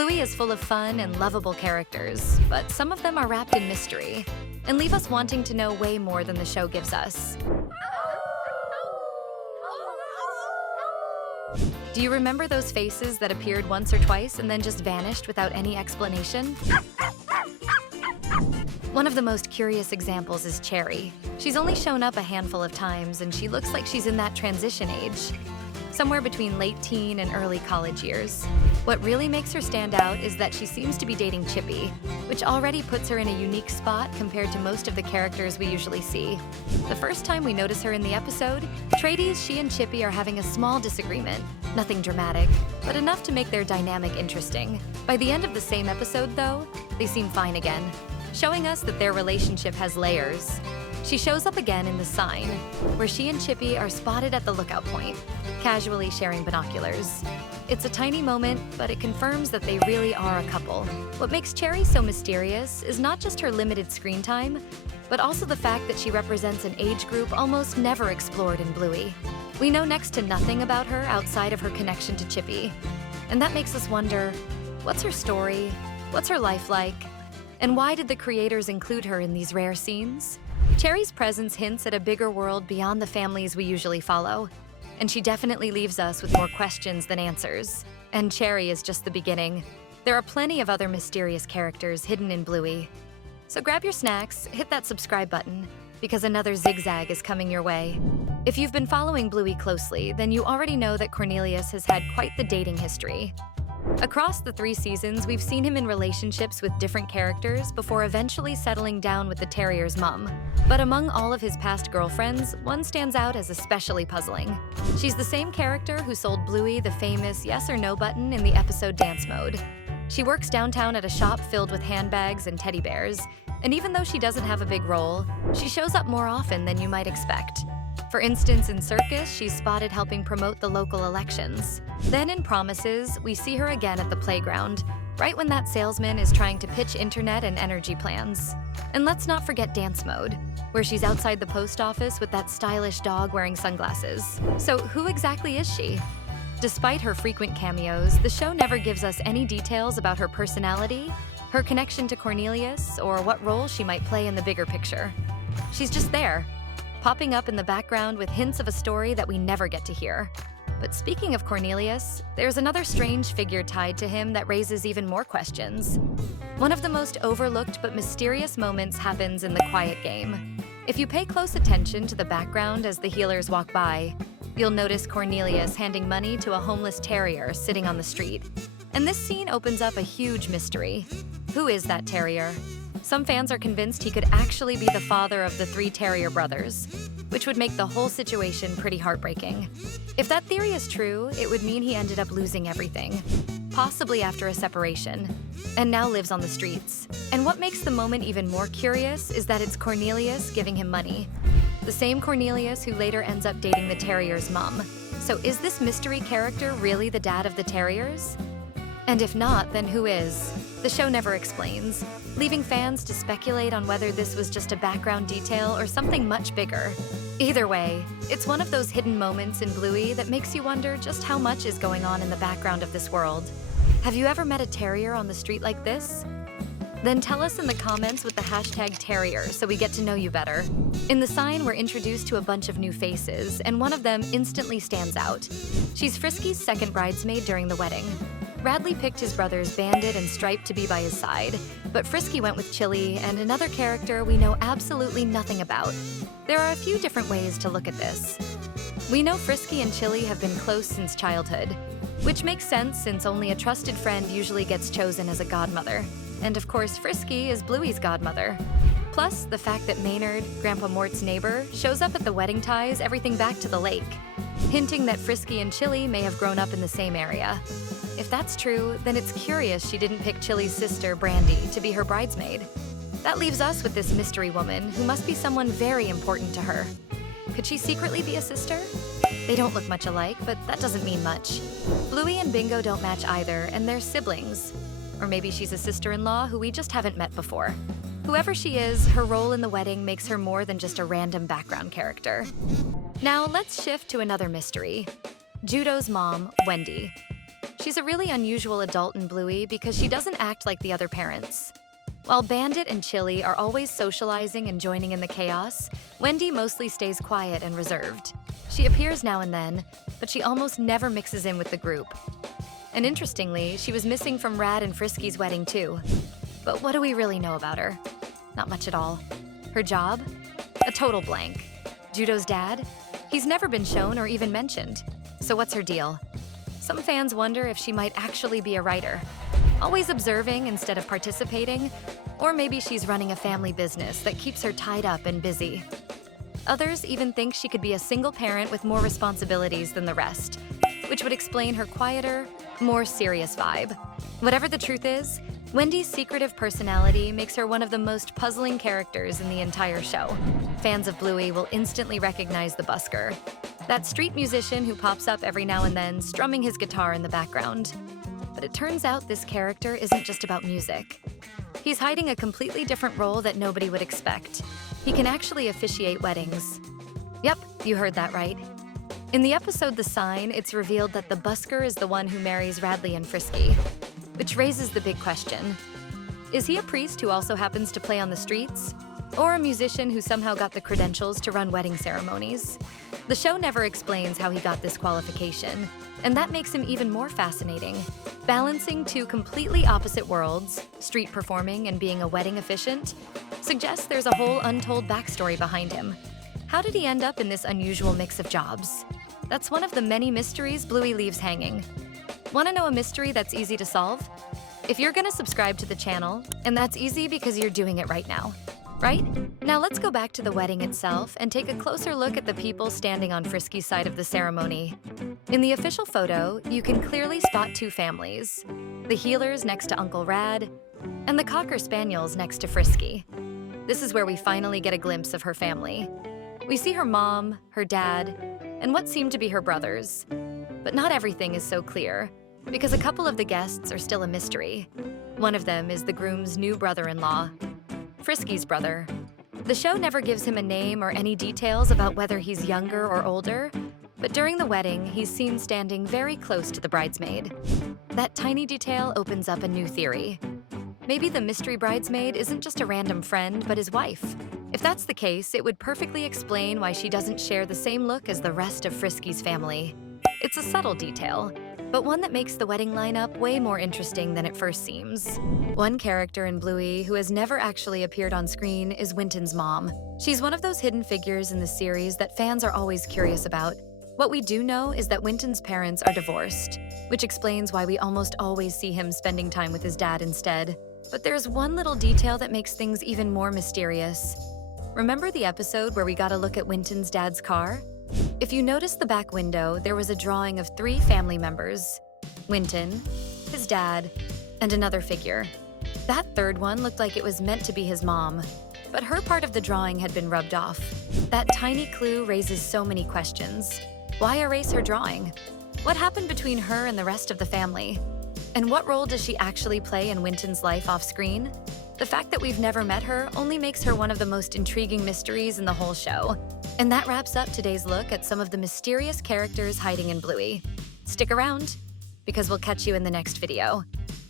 Bluey is full of fun and lovable characters, but some of them are wrapped in mystery and leave us wanting to know way more than the show gives us. Do you remember those faces that appeared once or twice and then just vanished without any explanation? One of the most curious examples is Cherry. She's only shown up a handful of times, and she looks like she's in that transition age, somewhere between late teen and early college years. What really makes her stand out is that she seems to be dating Chippy, which already puts her in a unique spot compared to most of the characters we usually see. The first time we notice her in the episode, tradies, she and Chippy are having a small disagreement. Nothing dramatic, but enough to make their dynamic interesting. By the end of the same episode, though, they seem fine again, showing us that their relationship has layers. She shows up again in The Sign, where she and Chippy are spotted at the lookout point, casually sharing binoculars. It's a tiny moment, but it confirms that they really are a couple. What makes Cherry so mysterious is not just her limited screen time, but also the fact that she represents an age group almost never explored in Bluey. We know next to nothing about her outside of her connection to Chippy, and that makes us wonder, what's her story? What's her life like? And why did the creators include her in these rare scenes? Cherry's presence hints at a bigger world beyond the families we usually follow, and she definitely leaves us with more questions than answers. And Cherry is just the beginning. There are plenty of other mysterious characters hidden in Bluey. So grab your snacks, hit that subscribe button, because another zigzag is coming your way. If you've been following Bluey closely, then you already know that Cornelius has had quite the dating history. Across the 3 seasons, we've seen him in relationships with different characters before eventually settling down with the Terrier's mom. But among all of his past girlfriends, one stands out as especially puzzling. She's the same character who sold Bluey the famous yes or no button in the episode Dance Mode. She works downtown at a shop filled with handbags and teddy bears, and even though she doesn't have a big role, she shows up more often than you might expect. For instance, in Circus, she's spotted helping promote the local elections. Then in Promises, we see her again at the playground, right when that salesman is trying to pitch internet and energy plans. And let's not forget Dance Mode, where she's outside the post office with that stylish dog wearing sunglasses. So who exactly is she? Despite her frequent cameos, the show never gives us any details about her personality, her connection to Cornelius, or what role she might play in the bigger picture. She's just there, popping up in the background with hints of a story that we never get to hear. But speaking of Cornelius, there's another strange figure tied to him that raises even more questions. One of the most overlooked but mysterious moments happens in the quiet game. If you pay close attention to the background as the healers walk by, you'll notice Cornelius handing money to a homeless terrier sitting on the street. And this scene opens up a huge mystery. Who is that terrier? Some fans are convinced he could actually be the father of the 3 Terrier brothers, which would make the whole situation pretty heartbreaking. If that theory is true, it would mean he ended up losing everything, possibly after a separation, and now lives on the streets. And what makes the moment even more curious is that it's Cornelius giving him money, the same Cornelius who later ends up dating the Terrier's mom. So is this mystery character really the dad of the Terriers? And if not, then who is? The show never explains, leaving fans to speculate on whether this was just a background detail or something much bigger. Either way, it's one of those hidden moments in Bluey that makes you wonder just how much is going on in the background of this world. Have you ever met a terrier on the street like this? Then tell us in the comments with the hashtag Terrier so we get to know you better. In The Sign, we're introduced to a bunch of new faces, and one of them instantly stands out. She's Frisky's second bridesmaid during the wedding. Radley picked his brothers Bandit and Stripe to be by his side, but Frisky went with Chili and another character we know absolutely nothing about. There are a few different ways to look at this. We know Frisky and Chili have been close since childhood, which makes sense since only a trusted friend usually gets chosen as a godmother. And of course, Frisky is Bluey's godmother. Plus, the fact that Maynard, Grandpa Mort's neighbor, shows up at the wedding ties everything back to the lake, hinting that Frisky and Chili may have grown up in the same area. If that's true, then it's curious she didn't pick Chili's sister, Brandy, to be her bridesmaid. That leaves us with this mystery woman who must be someone very important to her. Could she secretly be a sister? They don't look much alike, but that doesn't mean much. Bluey and Bingo don't match either, and they're siblings. Or maybe she's a sister-in-law who we just haven't met before. Whoever she is, her role in the wedding makes her more than just a random background character. Now let's shift to another mystery. Judo's mom, Wendy. She's a really unusual adult in Bluey because she doesn't act like the other parents. While Bandit and Chili are always socializing and joining in the chaos, Wendy mostly stays quiet and reserved. She appears now and then, but she almost never mixes in with the group. And interestingly, she was missing from Rad and Frisky's wedding too. But what do we really know about her? Not much at all. Her job? A total blank. Judo's dad? He's never been shown or even mentioned. So what's her deal? Some fans wonder if she might actually be a writer, always observing instead of participating, or maybe she's running a family business that keeps her tied up and busy. Others even think she could be a single parent with more responsibilities than the rest, which would explain her quieter, more serious vibe. Whatever the truth is, Wendy's secretive personality makes her one of the most puzzling characters in the entire show. Fans of Bluey will instantly recognize the Busker, that street musician who pops up every now and then, strumming his guitar in the background. But it turns out this character isn't just about music. He's hiding a completely different role that nobody would expect. He can actually officiate weddings. Yep, you heard that right. In the episode The Sign, it's revealed that the Busker is the one who marries Radley and Frisky, which raises the big question. Is he a priest who also happens to play on the streets? Or a musician who somehow got the credentials to run wedding ceremonies? The show never explains how he got this qualification, and that makes him even more fascinating. Balancing two completely opposite worlds, street performing and being a wedding officiant, suggests there's a whole untold backstory behind him. How did he end up in this unusual mix of jobs? That's one of the many mysteries Bluey leaves hanging. Want to know a mystery that's easy to solve? If you're gonna subscribe to the channel, and that's easy because you're doing it right now. Right? Now let's go back to the wedding itself and take a closer look at the people standing on Frisky's side of the ceremony. In the official photo, you can clearly spot two families, the Healers next to Uncle Rad, and the Cocker Spaniels next to Frisky. This is where we finally get a glimpse of her family. We see her mom, her dad, and what seem to be her brothers. But not everything is so clear, because a couple of the guests are still a mystery. One of them is the groom's new brother-in-law, Frisky's brother. The show never gives him a name or any details about whether he's younger or older, but during the wedding, he's seen standing very close to the bridesmaid. That tiny detail opens up a new theory. Maybe the mystery bridesmaid isn't just a random friend, but his wife. If that's the case, it would perfectly explain why she doesn't share the same look as the rest of Frisky's family. It's a subtle detail, but one that makes the wedding lineup way more interesting than it first seems. One character in Bluey who has never actually appeared on screen is Wintons' mom. She's one of those hidden figures in the series that fans are always curious about. What we do know is that Wintons' parents are divorced, which explains why we almost always see him spending time with his dad instead. But there's one little detail that makes things even more mysterious. Remember the episode where we got a look at Wintons' dad's car? If you notice the back window, there was a drawing of 3 family members: Winton, his dad, and another figure. That third one looked like it was meant to be his mom, but her part of the drawing had been rubbed off. That tiny clue raises so many questions. Why erase her drawing? What happened between her and the rest of the family? And what role does she actually play in Winton's life off-screen? The fact that we've never met her only makes her one of the most intriguing mysteries in the whole show. And that wraps up today's look at some of the mysterious characters hiding in Bluey. Stick around, because we'll catch you in the next video.